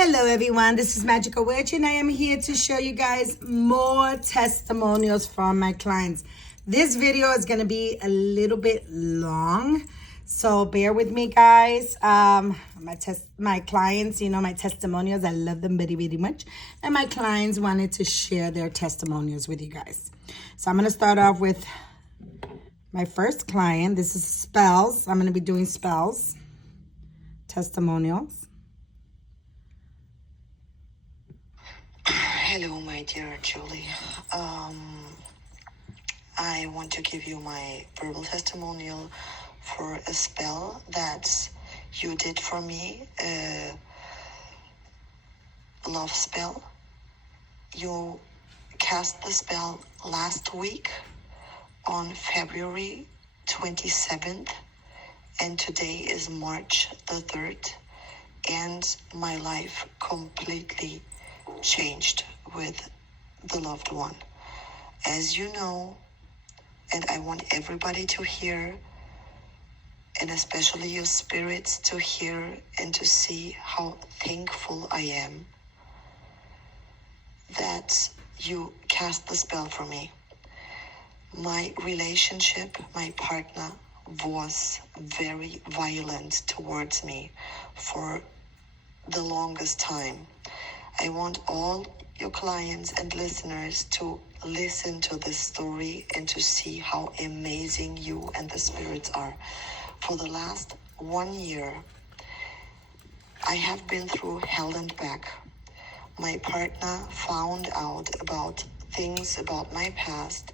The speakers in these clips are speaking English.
Hello everyone, this is Magical Witch and I am here to show you guys more testimonials from my clients. This video is going to be a little bit long, so bear with me guys. My clients, my testimonials, I love them very, very much. And my clients wanted to share their testimonials with you guys. So I'm going to start off with my first client. This is spells. I'm going to be doing spells, testimonials. Hello, my dear Julie. I want to give you my verbal testimonial for a spell that you did for me, a love spell. You cast the spell last week on February 27th, and today is March the 3rd, and my life completely changed with the loved one. As you know, and I want everybody to hear, and especially your spirits to hear and to see how thankful I am that you cast the spell for me. My relationship, my partner, was very violent towards me for the longest time. I want all your clients and listeners to listen to this story and to see how amazing you and the spirits are. For the last 1 year, I have been through hell and back. My partner found out about things about my past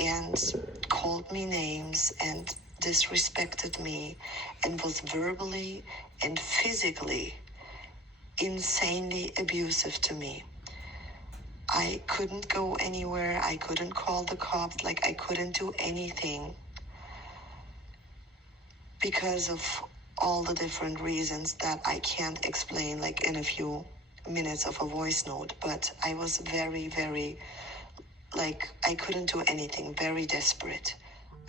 and called me names and disrespected me and was verbally and physically insanely abusive to me. I couldn't go anywhere. I couldn't call the cops. I couldn't do anything because of all the different reasons that I can't explain in a few minutes of a voice note. But I was very, very, I couldn't do anything, very desperate.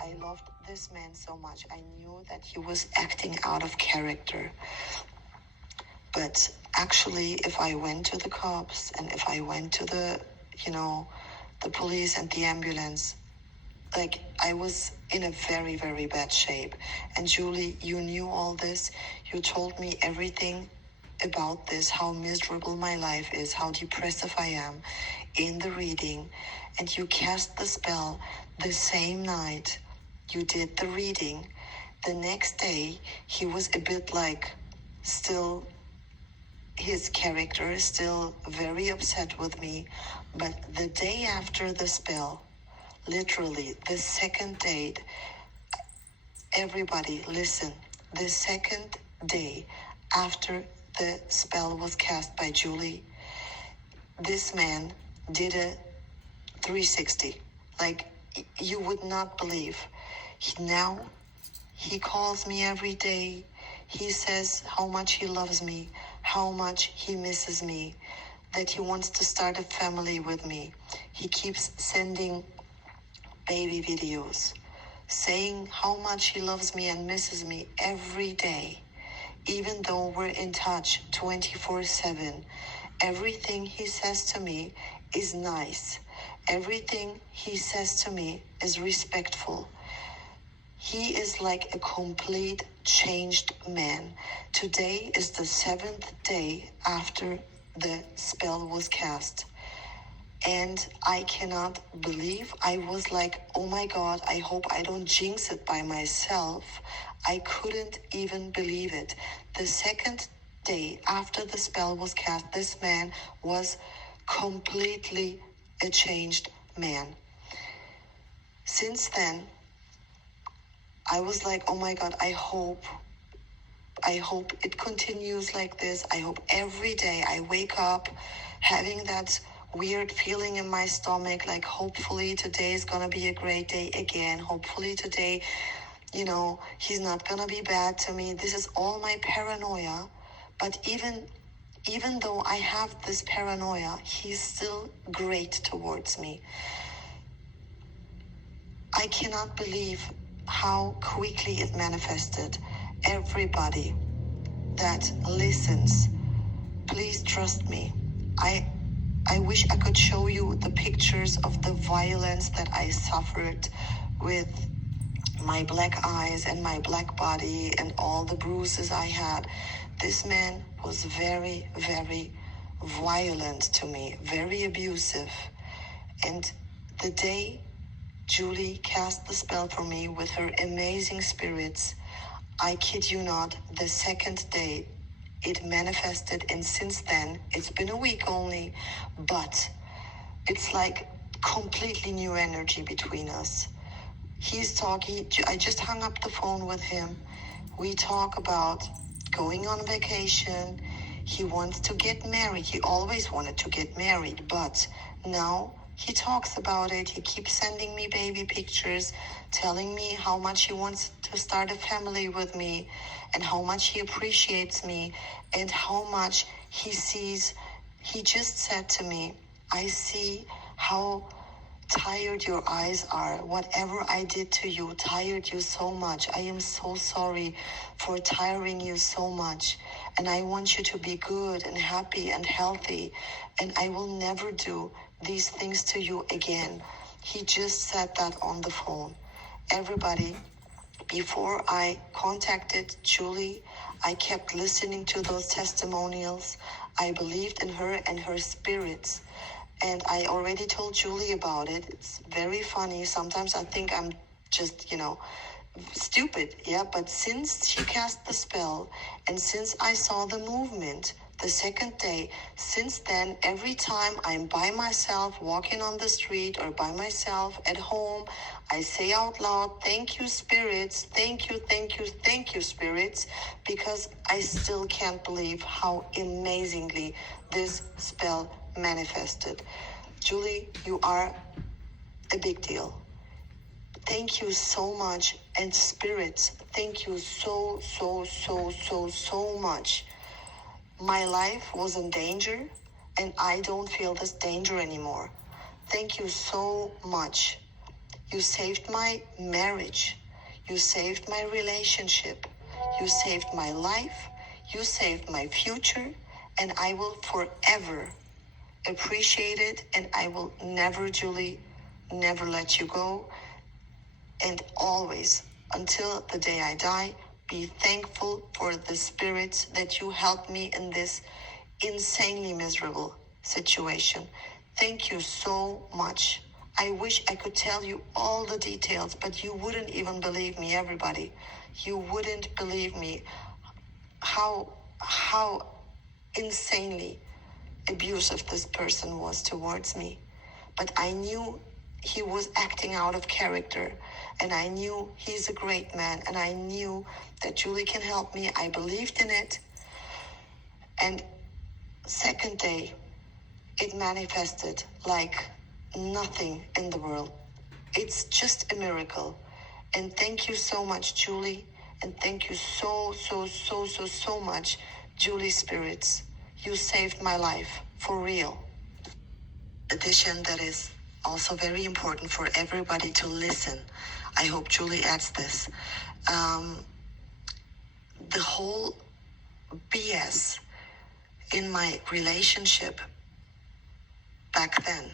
I loved this man so much. I knew that he was acting out of character. But actually, if I went to the cops and if I went to the police and the ambulance, I was in a very, very bad shape. And Julie, you knew all this. You told me everything about this, how miserable my life is, how depressive I am in the reading. And you cast the spell the same night you did the reading. The next day, he was a bit still... his character is still very upset with me, but the day after the spell, literally the second day, everybody listen, the second day after the spell was cast by Julie, this man did a 360. You would not believe. He calls me every day. He says how much he loves me, how much he misses me, that he wants to start a family with me. He keeps sending baby videos, saying how much he loves me and misses me every day, even though we're in touch 24/7. Everything he says to me is nice. Everything he says to me is respectful. He is like a complete changed man. Today is the 7th day after the spell was cast. And I cannot believe. I was like, oh my God, I hope I don't jinx it by myself. I couldn't even believe it. The second day after the spell was cast, this man was completely a changed man. Since then, I was like, oh my God, I hope it continues like this. I hope every day I wake up having that weird feeling in my stomach, hopefully today is gonna be a great day again. Hopefully today, he's not gonna be bad to me. This is all my paranoia. But even though I have this paranoia, he's still great towards me. I cannot believe how quickly it manifested. Everybody that listens, please trust me. I wish I could show you the pictures of the violence that I suffered with my black eyes and my black body and all the bruises I had. This man was very, very violent to me, very abusive. And the day Julie cast the spell for me with her amazing spirits, I kid you not, the second day it manifested, and since then, it's been a week only, but it's like completely new energy between us. He's talking, I just hung up the phone with him. We talk about going on vacation. He wants to get married. He always wanted to get married, but now he talks about it. He keeps sending me baby pictures, telling me how much he wants to start a family with me and how much he appreciates me and how much he sees. He just said to me, I see how tired your eyes are. Whatever I did to you tired you so much. I am so sorry for tiring you so much. And I want you to be good and happy and healthy. And I will never do these things to you again. He just said that on the phone. Everybody, before I contacted Julie, I kept listening to those testimonials. I believed in her and her spirits. And I already told Julie about it. It's very funny. Sometimes I think I'm just, stupid. Yeah. But since she cast the spell and since I saw the movement the second day, since then, every time I'm by myself walking on the street or by myself at home, I say out loud, thank you, spirits. Thank you, thank you, thank you, spirits, because I still can't believe how amazingly this spell manifested. Julie, you are a big deal. Thank you so much. And spirits, thank you so much. My life was in danger and I don't feel this danger anymore. Thank you so much. You saved my marriage. You saved my relationship. You saved my life. You saved my future. And I will forever appreciate it. And I will never, Julie, never let you go. And always, until the day I die, be thankful for the spirits that you helped me in this insanely miserable situation. Thank you so much. I wish I could tell you all the details, but you wouldn't even believe me, everybody. You wouldn't believe me how insanely abusive this person was towards me. But I knew he was acting out of character, and I knew he's a great man, and I knew that Julie can help me. I believed in it. And second day, it manifested like nothing in the world. It's just a miracle. And thank you so much, Julie. And thank you so much, Julie Spirits. You saved my life, for real. Addition that is also very important for everybody to listen. I hope Julie adds this. The whole BS in my relationship back then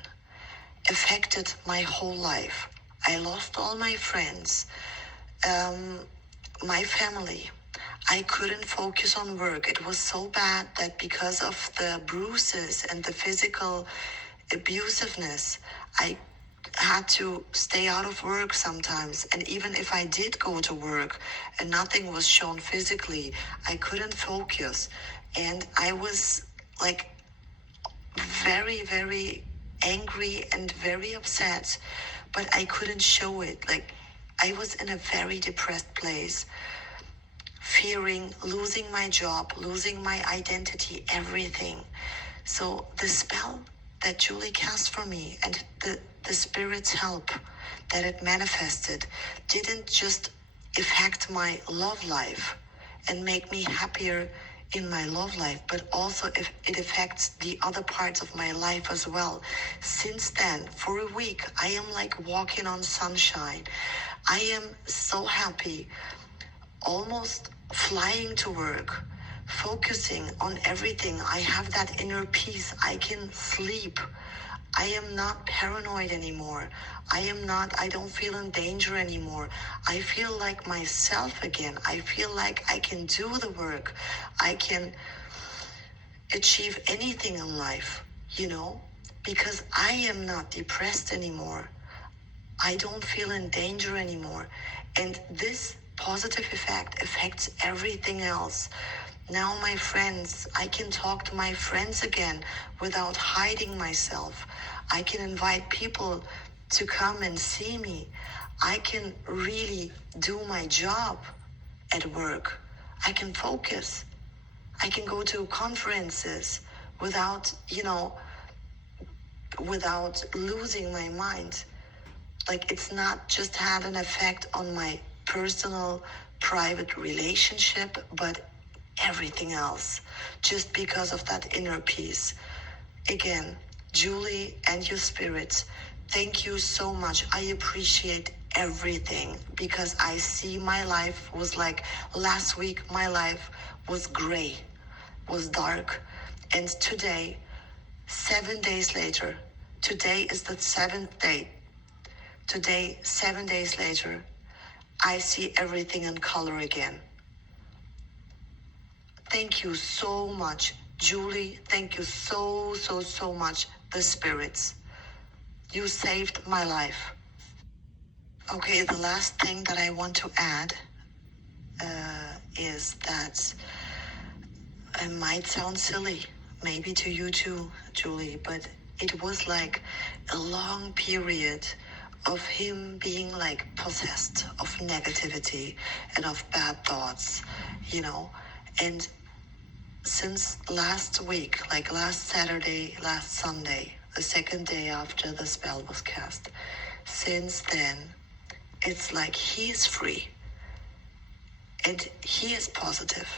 affected my whole life. I lost all my friends, my family. I couldn't focus on work. It was so bad that because of the bruises and the physical abusiveness, I had to stay out of work sometimes. And even if I did go to work and nothing was shown physically, I couldn't focus. And I was like very, very angry and very upset, but I couldn't show it. Like I was in a very depressed place, fearing losing my job, losing my identity, everything. So the spell that Julie cast for me and the spirit's help that it manifested didn't just affect my love life and make me happier in my love life, but also if it affects the other parts of my life as well. Since then, for a week, I am like walking on sunshine. I am so happy, almost flying to work, focusing on everything. I have that inner peace. I can sleep. I am not paranoid anymore. I don't feel in danger anymore. I feel like myself again. I feel like I can do the work. I can achieve anything in life, because I am not depressed anymore. I don't feel in danger anymore. And this positive effect affects everything else. Now my friends, I can talk to my friends again without hiding myself. I can invite people to come and see me. I can really do my job at work. I can focus. I can go to conferences without, without losing my mind. Like, it's not just had an effect on my personal, private relationship, but everything else, just because of that inner peace. Again, Julie and your spirits, thank you so much. I appreciate everything, because I see my life was like last week. My life was gray, was dark, and today, 7 days later, today is the 7th day. Today, 7 days later, I see everything in color again. Thank you so much, Julie. Thank you so, so, so much, the spirits. You saved my life. Okay, the last thing that I want to add is that it might sound silly, maybe to you too, Julie, but it was like a long period of him being like possessed of negativity and of bad thoughts, and since last week, like last Saturday, last Sunday, the second day after the spell was cast, since then, it's like he's free and he is positive.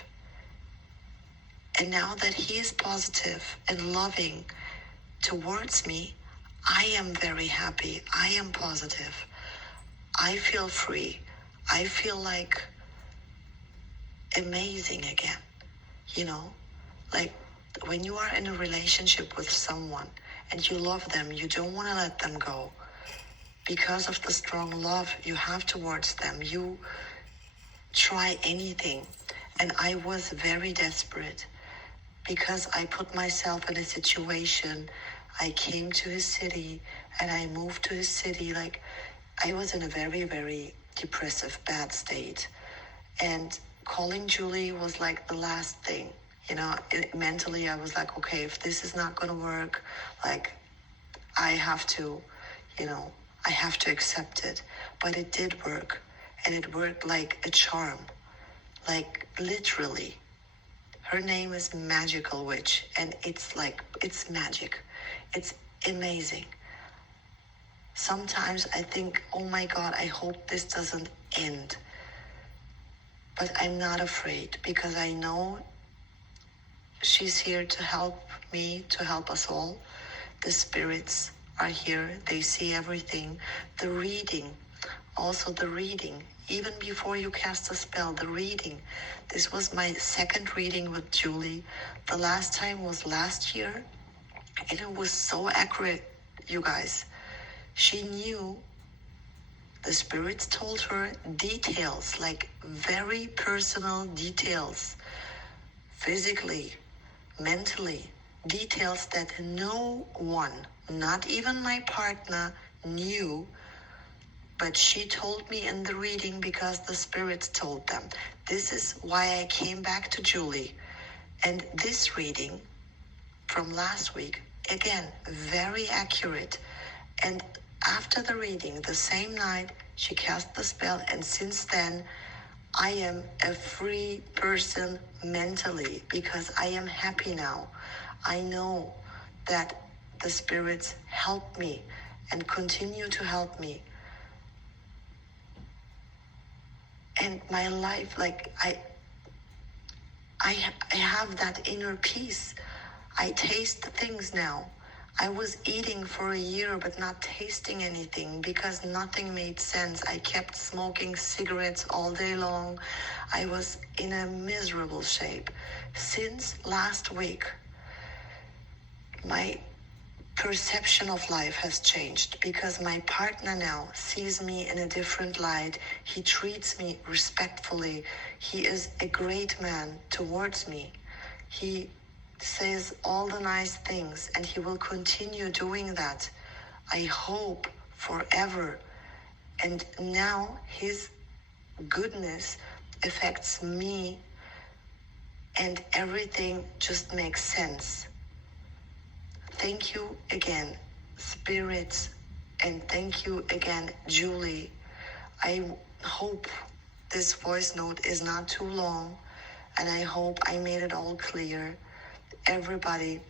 And now that he is positive and loving towards me, I am very happy. I am positive. I feel free. I feel like amazing again. Like when you are in a relationship with someone and you love them, you don't want to let them go. Because of the strong love you have towards them, you try anything. And I was very desperate because I put myself in a situation. I came to his city and I moved to his city. Like, I was in a very, very depressive, bad state. And calling Julie was like the last thing. Mentally, I was like, okay, if this is not going to work, like, I have to accept it. But it did work. And it worked like a charm. Like, literally. Her name is Magical Witch. And it's magic. It's amazing. Sometimes I think, oh my God, I hope this doesn't end. But I'm not afraid, because I know she's here to help me, to help us all. The spirits are here. They see everything. The reading, even before you cast a spell, the reading. This was my second reading with Julie. The last time was last year, and it was so accurate, you guys. She knew. The spirits told her details, like very personal details, physically, mentally, details that no one, not even my partner, knew. But she told me in the reading because the spirits told them. This is why I came back to Julie. And this reading from last week, again, very accurate. And after the reading, the same night, she cast the spell, and since then, I am a free person mentally, because I am happy now. I know that the spirits help me and continue to help me. And my life, like, I have that inner peace. I taste things now. I was eating for a year but not tasting anything because nothing made sense. I kept smoking cigarettes all day long. I was in a miserable shape Since last week, my perception of life has changed because my partner now sees me in a different light. He treats me respectfully. He is a great man towards me. He says all the nice things and he will continue doing that. I hope forever. And now his goodness affects me and everything just makes sense. Thank you again, spirits, and thank you again, Julie. I hope this voice note is not too long, and I hope I made it all clear. Everybody,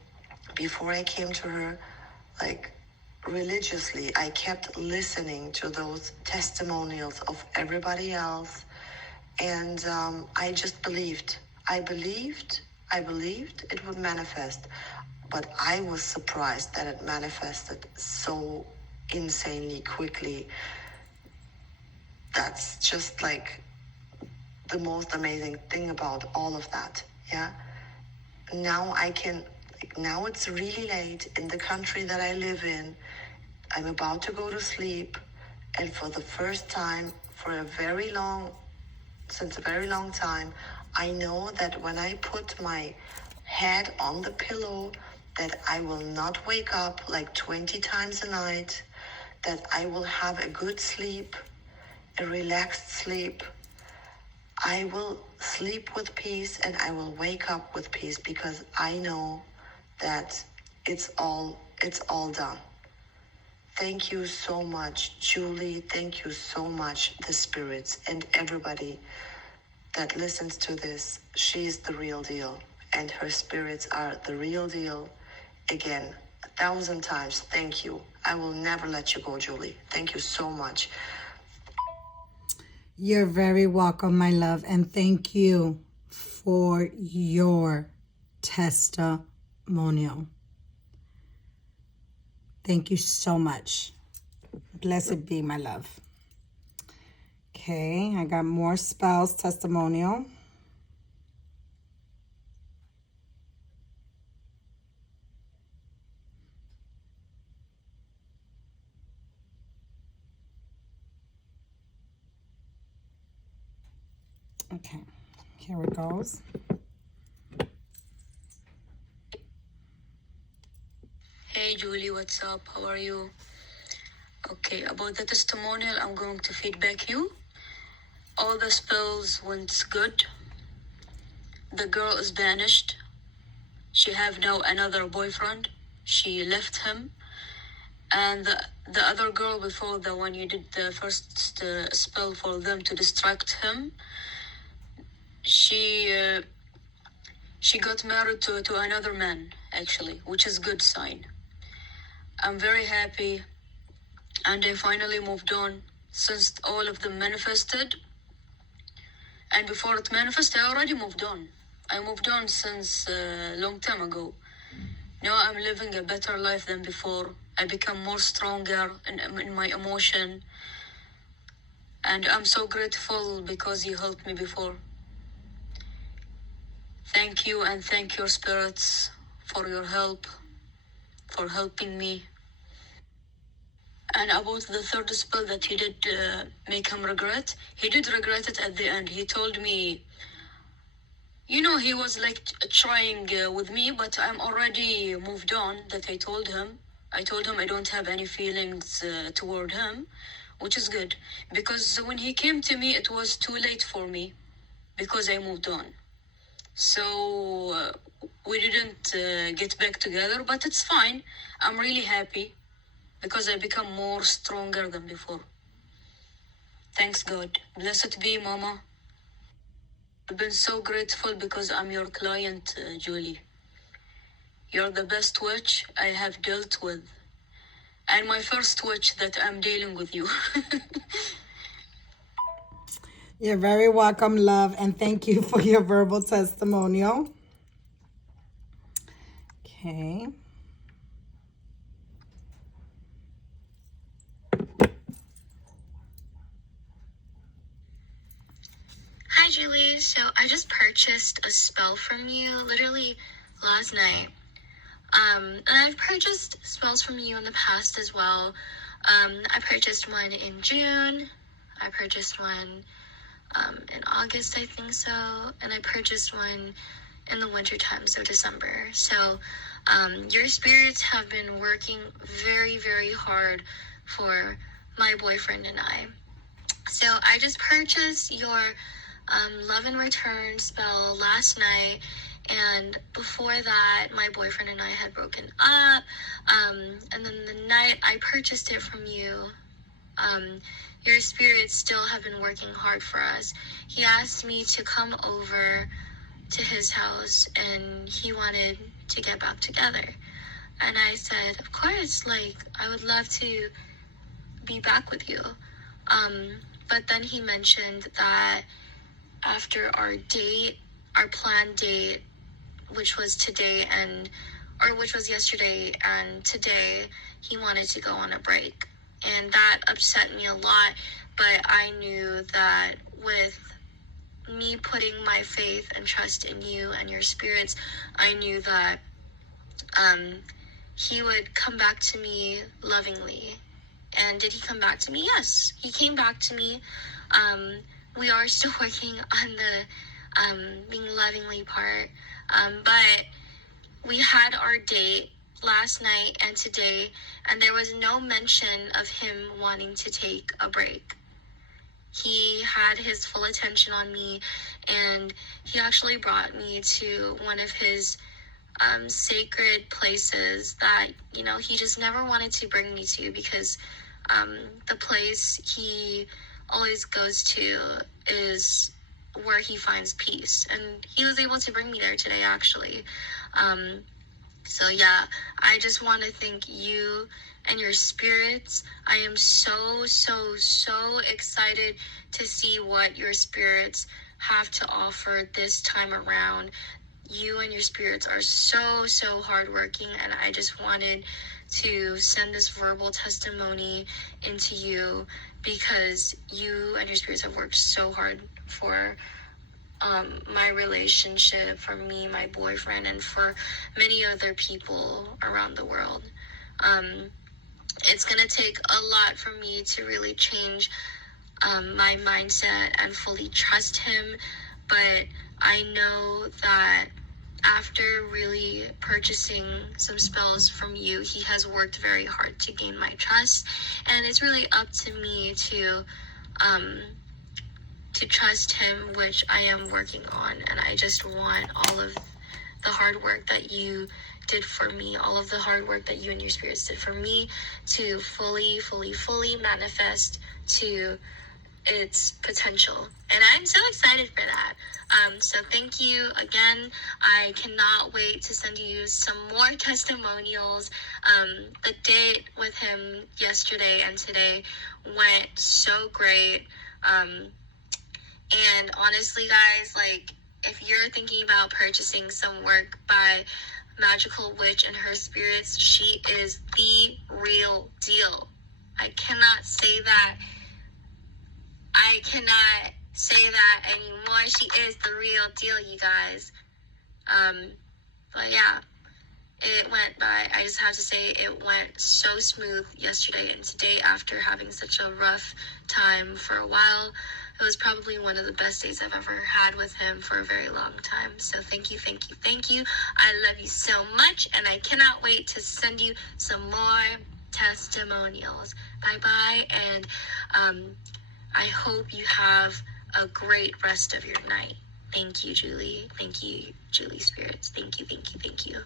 before I came to her, like religiously, I kept listening to those testimonials of everybody else, and I just believed. I believed it would manifest. But I was surprised that it manifested so insanely quickly. That's just like the most amazing thing about all of that. Yeah. Now now it's really late in the country that I live in. I'm about to go to sleep. And for the first time since a very long time, I know that when I put my head on the pillow, that I will not wake up like 20 times a night, that I will have a good sleep, a relaxed sleep. I will sleep with peace and I will wake up with peace because I know that it's all done. Thank you so much, Julie. Thank you so much, the spirits and everybody that listens to this. She's the real deal and her spirits are the real deal. Again, 1,000 times, thank you. I will never let you go, Julie. Thank you so much. You're very welcome, my love, and thank you for your testimonial. Thank you so much. Blessed be, my love. Okay, I got more spells testimonial. Okay, here it goes. Hey Julie, what's up? How are you? Okay, about the testimonial, I'm going to feedback you. All the spells went good. The girl is banished. She have now another boyfriend. She left him. And the other girl before, the one you did the first spell for them to distract him, she got married to another man, actually, which is good sign. I'm very happy, and I finally moved on since all of them manifested. And before it manifested, I already moved on. I moved on since a long time ago. Now I'm living a better life than before. I become more stronger in my emotion. And I'm so grateful because you helped me before. Thank you, and thank your spirits for your help, for helping me. And about the third spell that he did make him regret, he did regret it at the end. He told me, he was like trying with me, but I'm already moved on. That I told him I don't have any feelings toward him, which is good. Because when he came to me, it was too late for me because I moved on. So we didn't get back together, but it's fine. I'm really happy because I become more stronger than before. Thanks God. Blessed be, Mama. I've been so grateful because I'm your client, Julie. You're the best witch I have dealt with. And my first witch that I'm dealing with you. You're very welcome, love, and thank you for your verbal testimonial. Okay. Hi, Julie. So I just purchased a spell from you literally last night. And I've purchased spells from you in the past as well. I purchased one in June. I purchased one in August, I think so. And I purchased one in the winter time, so December. So your spirits have been working very, very hard for my boyfriend and I. So I just purchased your Love and Return spell last night. And before that, my boyfriend and I had broken up. And then the night I purchased it from you, your spirits still have been working hard for us. He asked me to come over to his house and he wanted to get back together. And I said, of course, like, I would love to be back with you. But then he mentioned that after our date, our planned date, which was yesterday and today, he wanted to go on a break. And that upset me a lot, but I knew that with me putting my faith and trust in you and your spirits, I knew that he would come back to me lovingly. And did he come back to me? Yes, he came back to me. We are still working on the being lovingly part. But we had our date last night and today, and there was no mention of him wanting to take a break. He had his full attention on me, and he actually brought me to one of his sacred places that, he just never wanted to bring me to, because the place he always goes to is where he finds peace. And he was able to bring me there today, actually. So yeah, I just want to thank you and your spirits. I am so, so, so excited to see what your spirits have to offer this time around. You and your spirits are so, so hardworking, and I just wanted to send this verbal testimony into you because you and your spirits have worked so hard for my relationship, for me, my boyfriend, and for many other people around the world. It's gonna take a lot for me to really change my mindset and fully trust him, but I know that after really purchasing some spells from you, he has worked very hard to gain my trust, and it's really up to me to trust him, which I am working on. And I just want all of the hard work that you did for me, all of the hard work that you and your spirits did for me, to fully, fully, fully manifest to its potential. And I'm so excited for that. So thank you again. I cannot wait to send you some more testimonials. The date with him yesterday and today went so great. And honestly, guys, like, if you're thinking about purchasing some work by Magical Witch and her spirits, she is the real deal. I cannot say that anymore. She is the real deal, you guys. But yeah, it went by. I just have to say it went so smooth yesterday and today after having such a rough time for a while. It was probably one of the best days I've ever had with him for a very long time. So thank you, thank you, thank you. I love you so much, and I cannot wait to send you some more testimonials. Bye-bye, and I hope you have a great rest of your night. Thank you, Julie. Thank you, Julie Spirits. Thank you, thank you, thank you.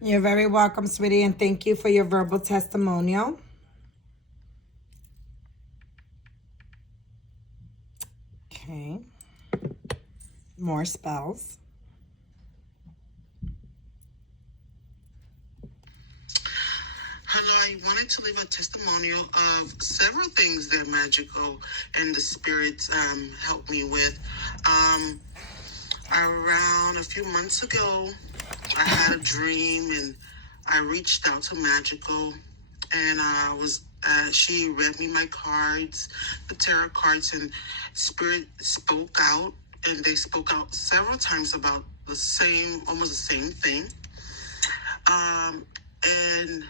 You're very welcome, sweetie, and thank you for your verbal testimonial. Okay. More spells. Hello, I wanted to leave a testimonial of several things that Magical and the spirits helped me with. Around a few months ago, I had a dream and I reached out to Magical, and she read me my cards, the tarot cards, and Spirit spoke out and they spoke out several times about almost the same thing. And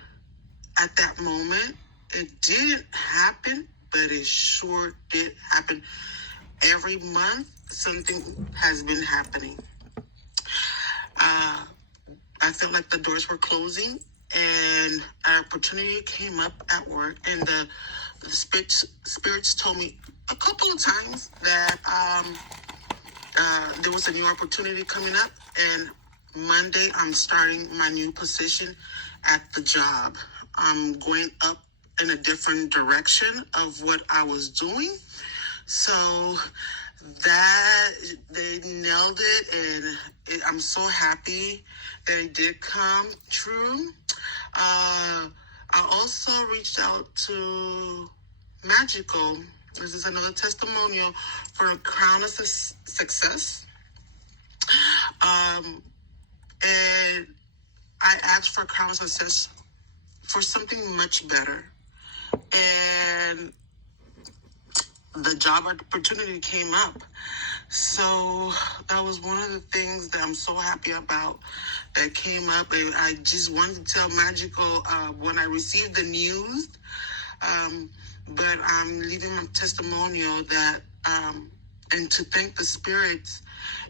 at that moment, it didn't happen, but it sure did happen. Every month, something has been happening. I felt like the doors were closing, and an opportunity came up at work, and the spirits told me a couple of times that there was a new opportunity coming up, and Monday I'm starting my new position at the job. I'm going up in a different direction of what I was doing. So that they nailed it, and I'm so happy that it did come true. I also reached out to Magical. This is another testimonial for a crown of success. And I asked for a crown of success for something much better. And the job opportunity came up. So that was one of the things that I'm so happy about that came up. And I just wanted to tell Magical when I received the news, but I'm leaving my testimonial that, and to thank the spirits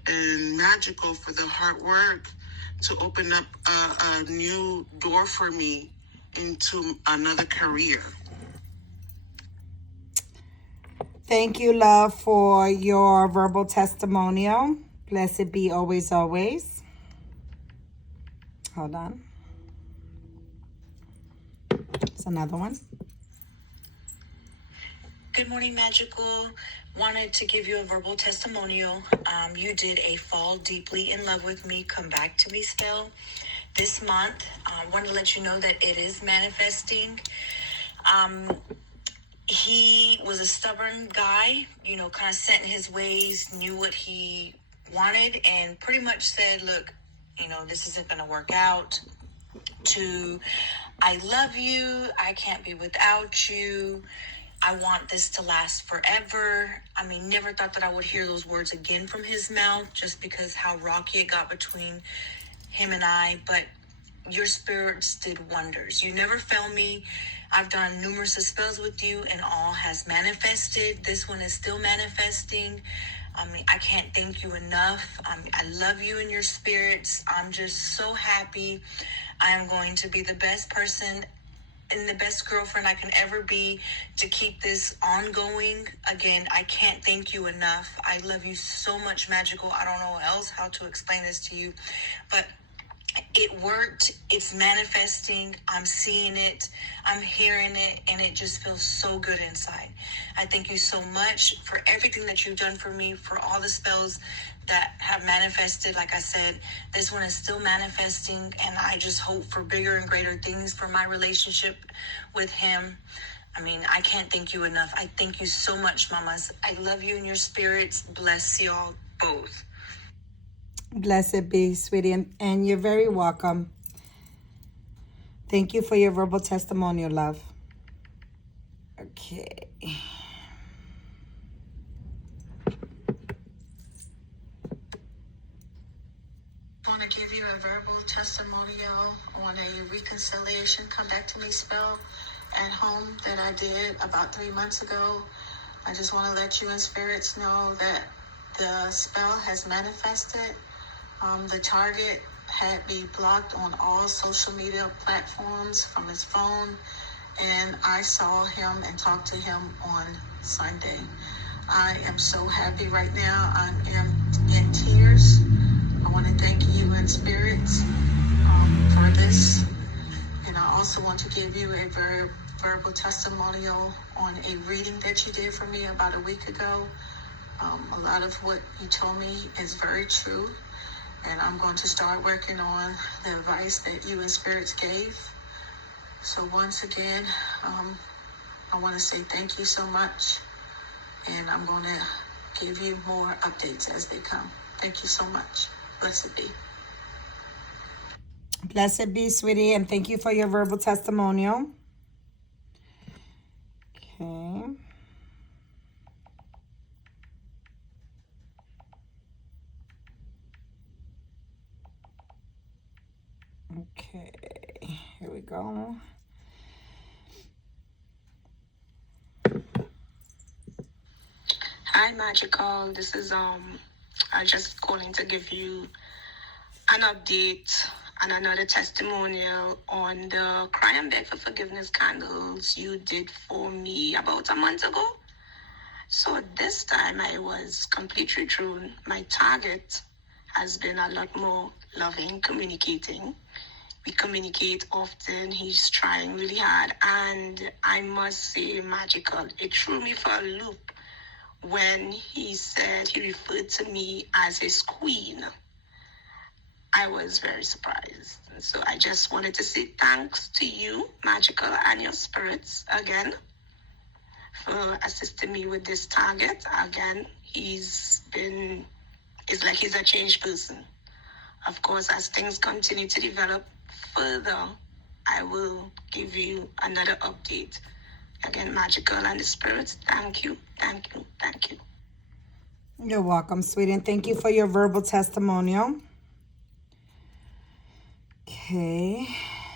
and Magical for the hard work to open up a new door for me into another career. Thank you, love, for your verbal testimonial. Blessed be always, always. Hold on. It's another one. Good morning, Magical. Wanted to give you a verbal testimonial. You did a Fall Deeply in Love with Me, Come Back to Me spell this month. Wanted to let you know that it is manifesting. He was a stubborn guy, kind of set in his ways, knew what he wanted, and pretty much said, look, this isn't going to work out. To, I love you, I can't be without you, I want this to last forever. I mean, never thought that I would hear those words again from his mouth, just because how rocky it got between him and I. But your spirits did wonders. You never failed me. I've done numerous spells with you, and all has manifested. This one is still manifesting. I mean, I can't thank you enough. I love you and your spirits. I'm just so happy. I am going to be the best person and the best girlfriend I can ever be to keep this ongoing. Again, I can't thank you enough. I love you so much, Magical. I don't know else how to explain this to you, but it worked. It's manifesting. I'm seeing it. I'm hearing it. And it just feels so good inside. I thank you so much for everything that you've done for me, for all the spells that have manifested. Like I said, this one is still manifesting. And I just hope for bigger and greater things for my relationship with him. I mean, I can't thank you enough. I thank you so much, mamas. I love you and your spirits. Bless y'all both. Blessed be, sweetie, and you're very welcome. Thank you for your verbal testimonial, love. Okay. I want to give you a verbal testimonial on a reconciliation come back to me spell at home that I did about 3 months ago. I just want to let you in spirits know that the spell has manifested. The target had me blocked on all social media platforms from his phone, and I saw him and talked to him on Sunday. I am so happy right now. I am in tears. I want to thank you in spirits for this, and I also want to give you a very verbal testimonial on a reading that you did for me about a week ago. A lot of what you told me is very true. And I'm going to start working on the advice that you and spirits gave. So once again, I want to say thank you so much. And I'm going to give you more updates as they come. Thank you so much. Blessed be. Blessed be, sweetie, and thank you for your verbal testimonial. Okay. Okay, here we go. Hi, Magical. This is I just calling to give you an update and another testimonial on the Cry and Beg for Forgiveness candles you did for me about a month ago. So this time I was completely true. My target has been a lot more loving, communicating. We communicate often. He's trying really hard. And I must say, Magical, it threw me for a loop when he said he referred to me as his queen. I was very surprised. So I just wanted to say thanks to you, Magical, and your spirits again for assisting me with this target. Again, it's like he's a changed person. Of course, as things continue to develop further, I will give you another update. Again, Magical and the spirits, thank you, thank you, thank you. You're welcome, sweetie, and thank you for your verbal testimonial. Okay,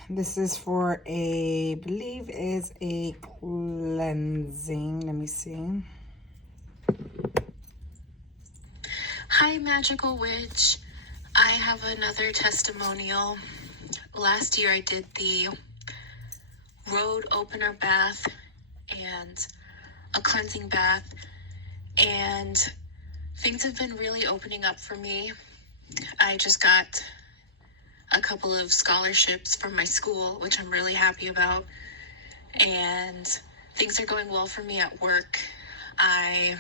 this is for I believe is a cleansing. Let me see. Hi, Magical Witch. I have another testimonial. Last year I did the road opener bath and a cleansing bath, and things have been really opening up for me. I just got a couple of scholarships from my school, which I'm really happy about, and things are going well for me at work. I'm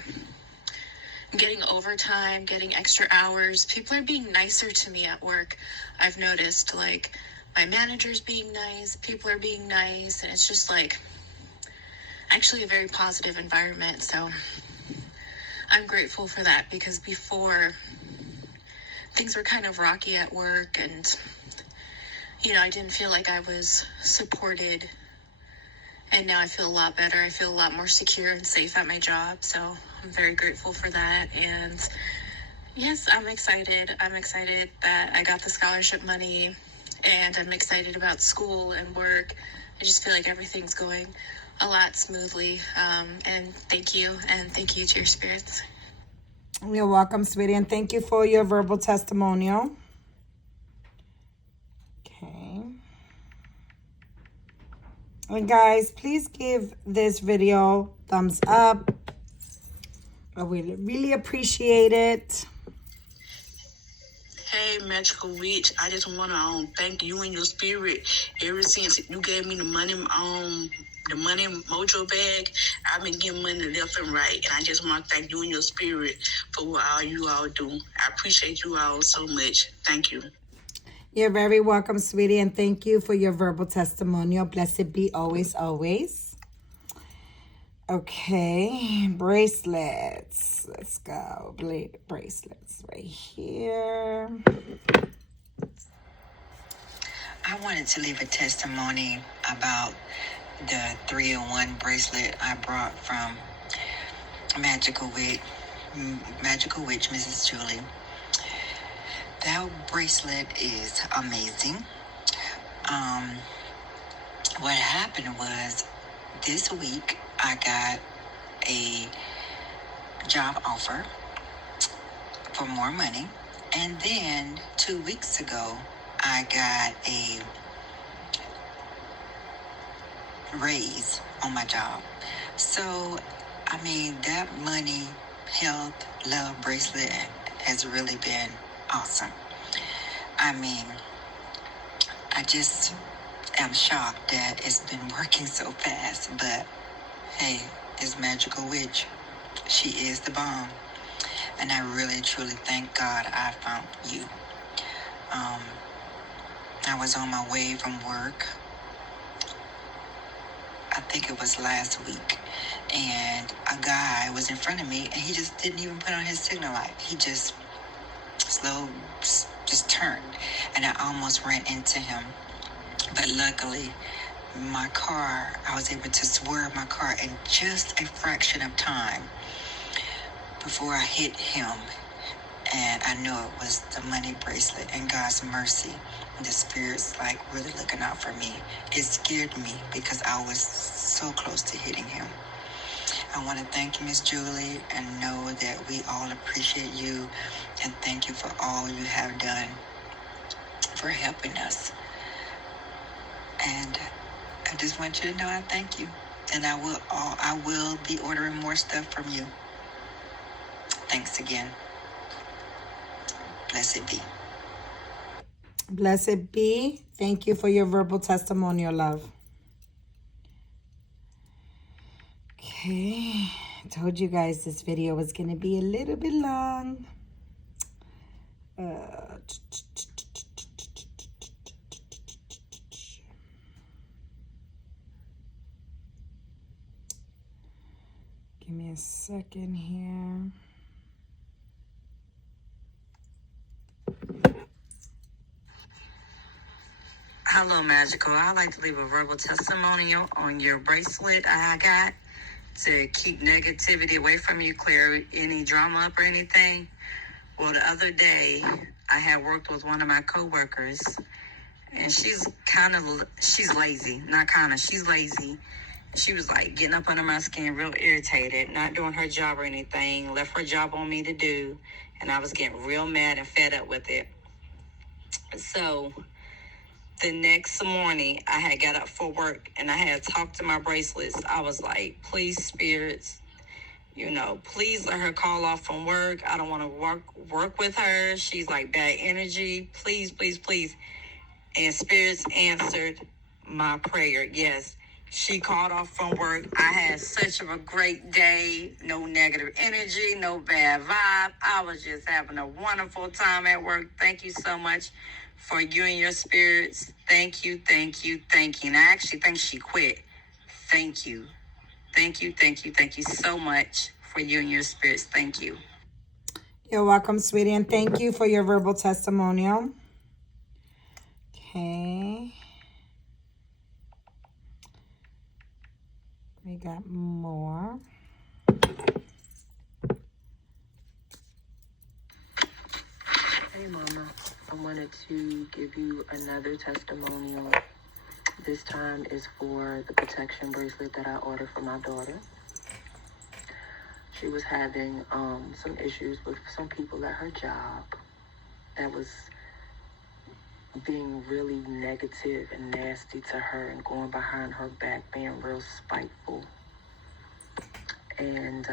getting overtime, getting extra hours. People are being nicer to me at work. I've noticed, like, my manager's being nice, people are being nice, and it's just like actually a very positive environment. So I'm grateful for that, because before things were kind of rocky at work, and I didn't feel like I was supported, and now I feel a lot better. I feel a lot more secure and safe at my job, so I'm very grateful for that. And yes, I'm excited that I got the scholarship money, and I'm excited about school and work. I just feel like everything's going a lot smoothly, and thank you to your spirits. You're welcome, sweetie, and thank you for your verbal testimonial. Okay. And guys, please give this video thumbs up. I would really appreciate it. Hey, Magical Witch, I just want to thank you and your spirit. Ever since you gave me the money mojo bag, I've been getting money left and right. And I just want to thank you and your spirit for what all you all do. I appreciate you all so much. Thank you. You're very welcome, sweetie, and thank you for your verbal testimonial. Blessed be always, always. Okay, bracelets. Let's go. Bracelets right here. I wanted to leave a testimony about the 3-in-1 bracelet I brought from Magical Witch, Mrs. Julie. That bracelet is amazing. What happened was, this week I got a job offer for more money, and then 2 weeks ago I got a raise on my job. So that money, health, love bracelet has really been awesome. I just am shocked that it's been working so fast, but hey, it's Magical Witch. She is the bomb. And I really, truly thank God I found you. I was on my way from work, I think it was last week, and a guy was in front of me, and he just didn't even put on his signal light. He just turned, and I almost ran into him. But luckily, my car, I was able to swerve my car in just a fraction of time before I hit him. And I knew it was the money bracelet and God's mercy. the spirits like really looking out for me. It scared me because I was so close to hitting him. I want to thank you, Miss Julie, and know that we all appreciate you, and thank you for all you have done for helping us. And I just want you to know I thank you, and I will be ordering more stuff from you. Thanks again. Blessed be. Blessed be. Thank you for your verbal testimonial, love. Okay. I told you guys this video was going to be a little bit long. Give me a second here. Hello, Magical. I'd like to leave a verbal testimonial on your bracelet I got to keep negativity away from you, clear any drama up or anything. Well, the other day, I had worked with one of my coworkers, and she's lazy. She's lazy. She was like getting up under my skin, real irritated, not doing her job or anything, left her job on me to do, and I was getting real mad and fed up with it. So the next morning, I had got up for work, and I had talked to my bracelets. I was like, please, spirits, please let her call off from work. I don't want to work with her. She's like bad energy. Please, please, please. And spirits answered my prayer. Yes, she called off from work. I had such a great day. No negative energy, no bad vibe. I was just having a wonderful time at work. Thank you so much for you and your spirits. Thank you, thank you, thank you. And I actually think she quit. Thank you. Thank you, thank you, thank you so much for you and your spirits. Thank you. You're welcome, sweetie, and thank you for your verbal testimonial. Okay. We got more. Hey, Mama. I wanted to give you another testimonial. This time is for the protection bracelet that I ordered for my daughter. She was having some issues with some people at her job that was being really negative and nasty to her and going behind her back, being real spiteful. And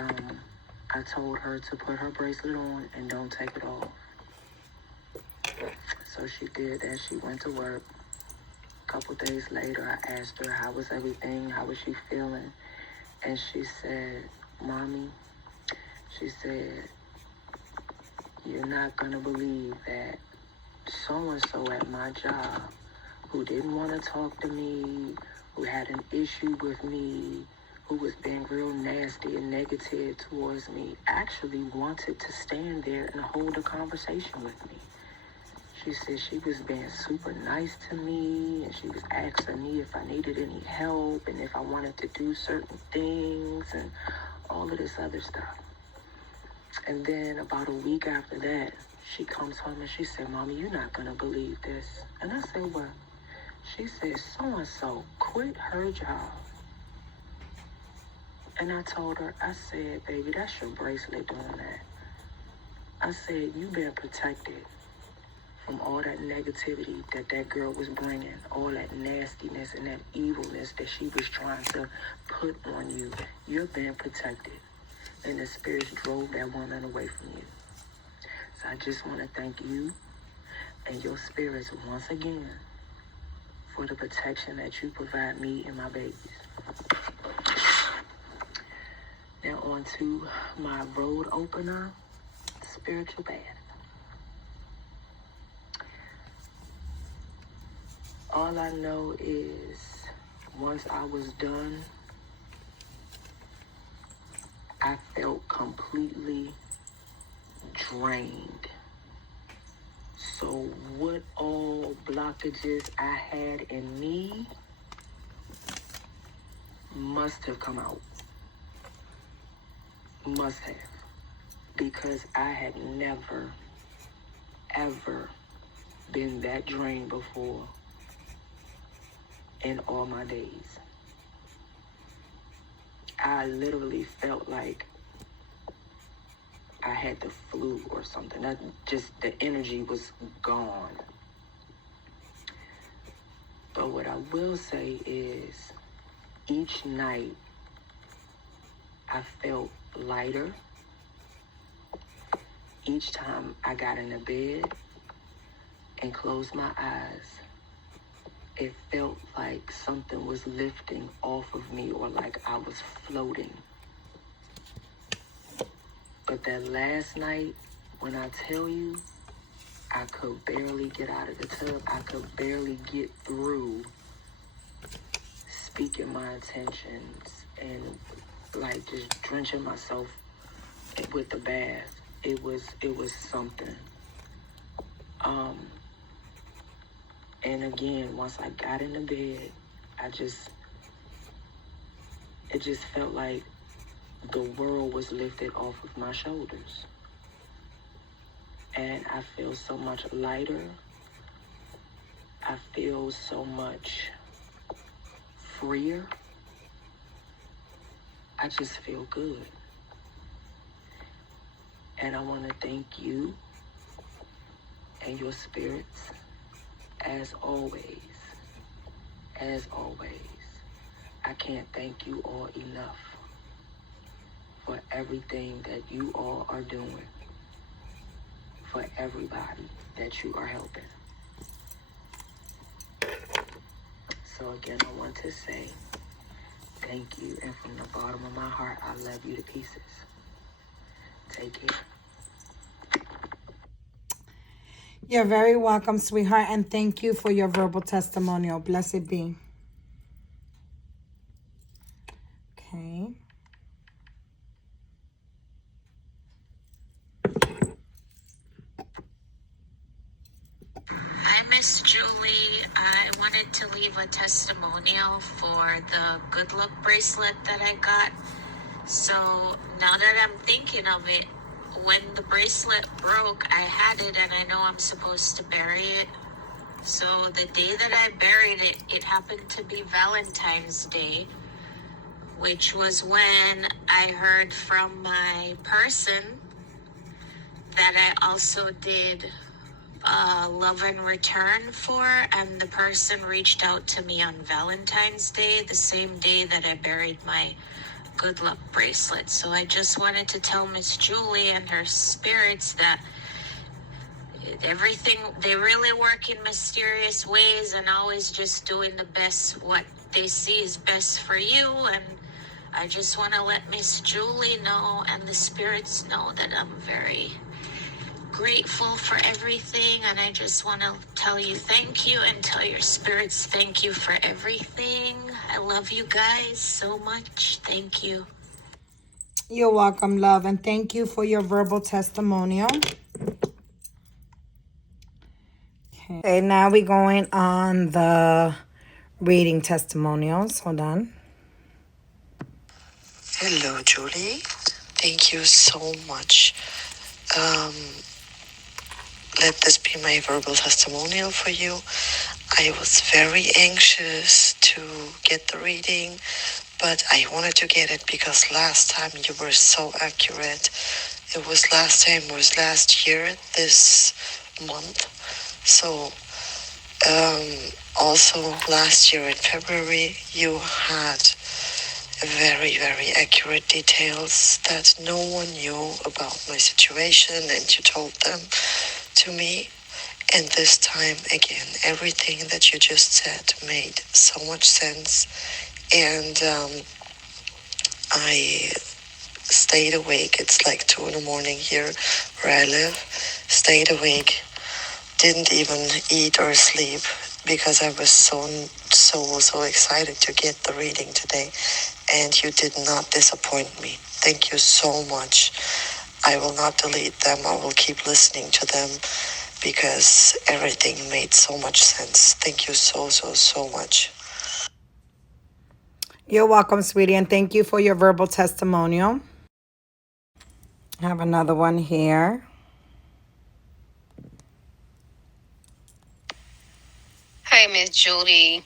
I told her to put her bracelet on and don't take it off. So she did that. She went to work. A couple days later, I asked her, how was everything? How was she feeling? And she said, Mommy, she said, you're not going to believe that so-and-so at my job who didn't want to talk to me, who had an issue with me, who was being real nasty and negative towards me, actually wanted to stand there and hold a conversation with me. She said she was being super nice to me, and she was asking me if I needed any help and if I wanted to do certain things and all of this other stuff. And then about a week after that, she comes home and she said, Mommy, you're not going to believe this. And I said, what? She said, so-and-so quit her job. And I told her, I said, baby, that's your bracelet doing that. I said, you've been protected from all that negativity that girl was bringing, all that nastiness and that evilness that she was trying to put on you. You're being protected. And the spirits drove that woman away from you. So I just want to thank you and your spirits once again for the protection that you provide me and my babies. Now on to my road opener, spiritual bath. All I know is once I was done, I felt completely drained. So what all blockages I had in me must have come out. Must have. Because I had never, ever been that drained before in all my days. I literally felt like I had the flu or something. The energy was gone. But what I will say is, each night I felt lighter. Each time I got into bed and closed my eyes, it felt like something was lifting off of me, or like I was floating. But that last night, when I tell you, I could barely get out of the tub. I could barely get through speaking my intentions and like just drenching myself with the bath. It was something. And again, once I got into bed, it just felt like the world was lifted off of my shoulders. And I feel so much lighter. I feel so much freer. I just feel good. And I want to thank you and your spirits as always. As always. I can't thank you all enough for everything that you all are doing, for everybody that you are helping. So again, I want to say thank you, and from the bottom of my heart, I love you to pieces. Take care. You're very welcome, sweetheart, and thank you for your verbal testimonial. Blessed be. Okay. Hi, Miss Julie. I wanted to leave a testimonial for the good luck bracelet that I got. So now that I'm thinking of it, when the bracelet broke, I had it and I know I'm supposed to bury it. So the day that I buried it, it happened to be Valentine's Day, which was when I heard from my person that I also did love and return for, and the person reached out to me on Valentine's Day, the same day that I buried my good luck bracelet. So I just wanted to tell Miss Julie and her spirits that everything, they really work in mysterious ways and always just doing the best, what they see is best for you. And I just want to let Miss Julie know and the spirits know that I'm very grateful for everything, and I just want to tell you thank you and tell your spirits thank you for everything. I love you guys so much. Thank you. You're welcome, love, and thank you for your verbal testimonial. Okay, now we're going on the reading testimonials. Hold on. Hello, Julie. Thank you so much. Let this be my verbal testimonial for you. I was very anxious to get the reading, but I wanted to get it because last time you were so accurate. It was last year, this month. So, also last year in February, you had very, very accurate details that no one knew about my situation, and you told them to me. And this time, again, everything that you just said made so much sense. And I stayed awake. It's like 2 a.m. here where I live. Stayed awake. Didn't even eat or sleep because I was so excited to get the reading today. And you did not disappoint me. Thank you so much. I will not delete them. I will keep listening to them because everything made so much sense. Thank you so much. You're welcome, sweetie, and thank you for your verbal testimonial. I have another one here. Okay, Miss Julie.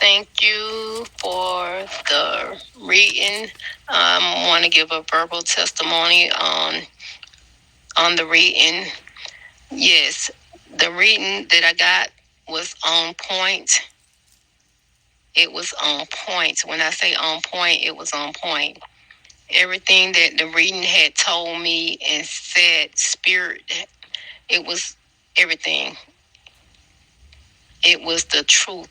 Thank you for the reading. I want to give a verbal testimony on the reading. Yes, the reading that I got was on point. It was on point. When I say on point, it was on point. Everything that the reading had told me and said, spirit, it was everything. It was the truth.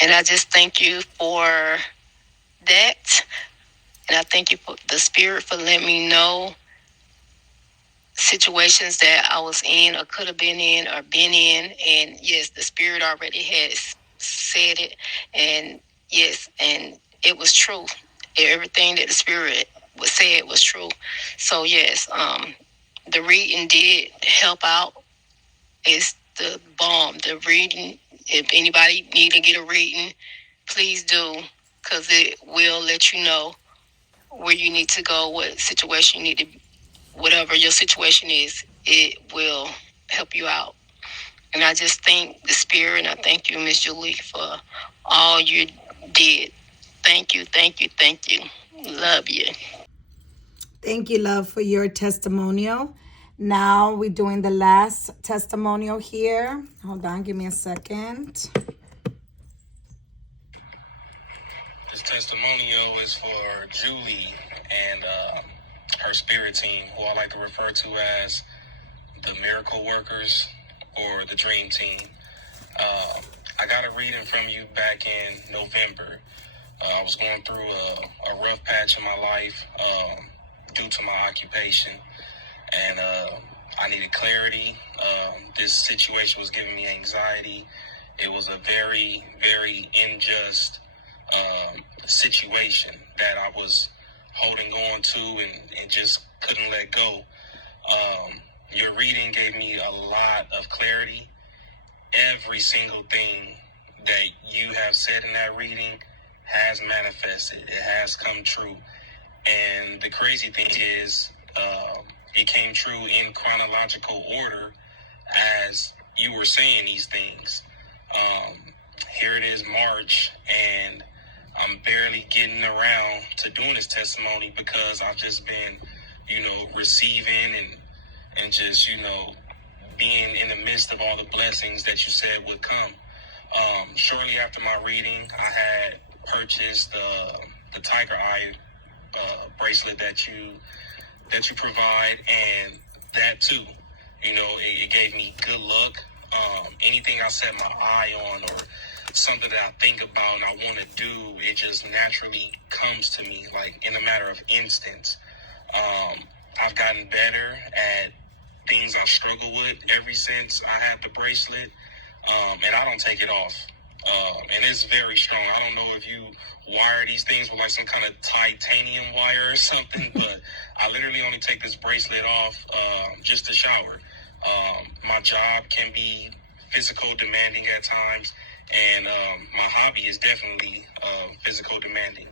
And I just thank you for that. And I thank you for the spirit for letting me know situations that I was in or could have been in or been in. And yes, the spirit already has said it. And yes, and it was true. Everything that the spirit was said was true. So yes, the reading did help out. It's the bomb. The reading, if anybody need to get a reading, please do, because it will let you know where you need to go, what situation you need to, whatever your situation is, it will help you out. And I just thank the spirit, and I thank you, Miss Julie, for all you did. Thank you, thank you, thank you. Love you. Thank you, love, for your testimonial. Now we're doing the last testimonial here. Hold on, give me a second. This testimonial is for Julie and her spirit team, who I like to refer to as the miracle workers or the dream team. I got a reading from you back in November. I was going through a rough patch in my life due to my occupation, and I needed clarity. This situation was giving me anxiety. It was a very, very unjust situation that I was holding on to and just couldn't let go. Your reading gave me a lot of clarity. Every single thing that you have said in that reading has manifested. It has come true. And the crazy thing is, it came true in chronological order as you were saying these things. Here it is, March, and I'm barely getting around to doing this testimony because I've just been, receiving and just, being in the midst of all the blessings that you said would come. Shortly after my reading, I had purchased the Tiger Eye bracelet that you provide, and that too, it gave me good luck. Anything I set my eye on or something that I think about and I want to do, it just naturally comes to me, like in a matter of instance. I've gotten better at things I struggle with ever since I had the bracelet, and I don't take it off. And it's very strong. I don't know if you wire these things with like some kind of titanium wire or something, but I literally only take this bracelet off just to shower. My job can be physical demanding at times, and my hobby is definitely physical demanding.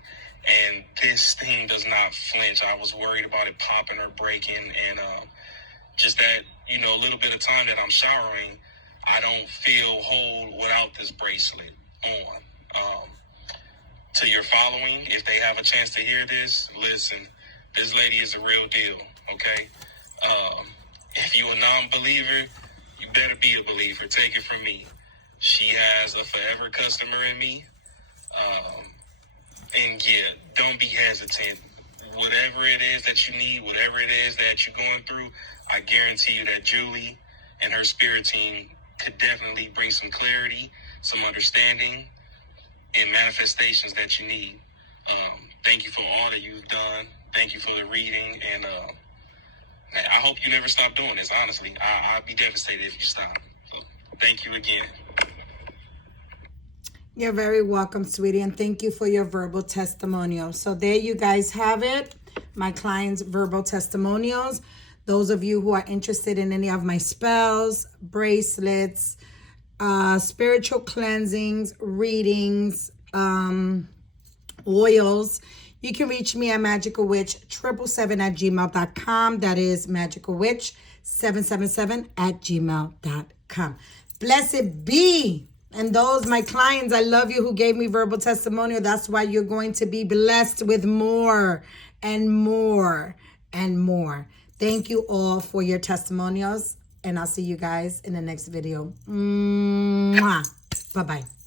And this thing does not flinch. I was worried about it popping or breaking, and just that, a little bit of time that I'm showering, I don't feel whole without this bracelet on. To your following, if they have a chance to hear this, listen, this lady is a real deal, okay? If you're a non-believer, you better be a believer. Take it from me. She has a forever customer in me. And yeah, don't be hesitant. Whatever it is that you need, whatever it is that you're going through, I guarantee you that Julie and her spirit team could definitely bring some clarity, some understanding, and manifestations that you need. Thank you for all that you've done. Thank you for the reading, and I hope you never stop doing this, honestly. I'd be devastated if you stop. So thank you again. You're very welcome, sweetie, and thank you for your verbal testimonial. So there you guys have it, my clients' verbal testimonials. Those of you who are interested in any of my spells, bracelets, spiritual cleansings, readings, oils, you can reach me at magicalwitch777@gmail.com. That is magicalwitch 777@gmail.com. Blessed be. And those, my clients, I love you, who gave me verbal testimonial. That's why you're going to be blessed with more and more and more. Thank you all for your testimonials. And I'll see you guys in the next video. Mwah. Bye-bye.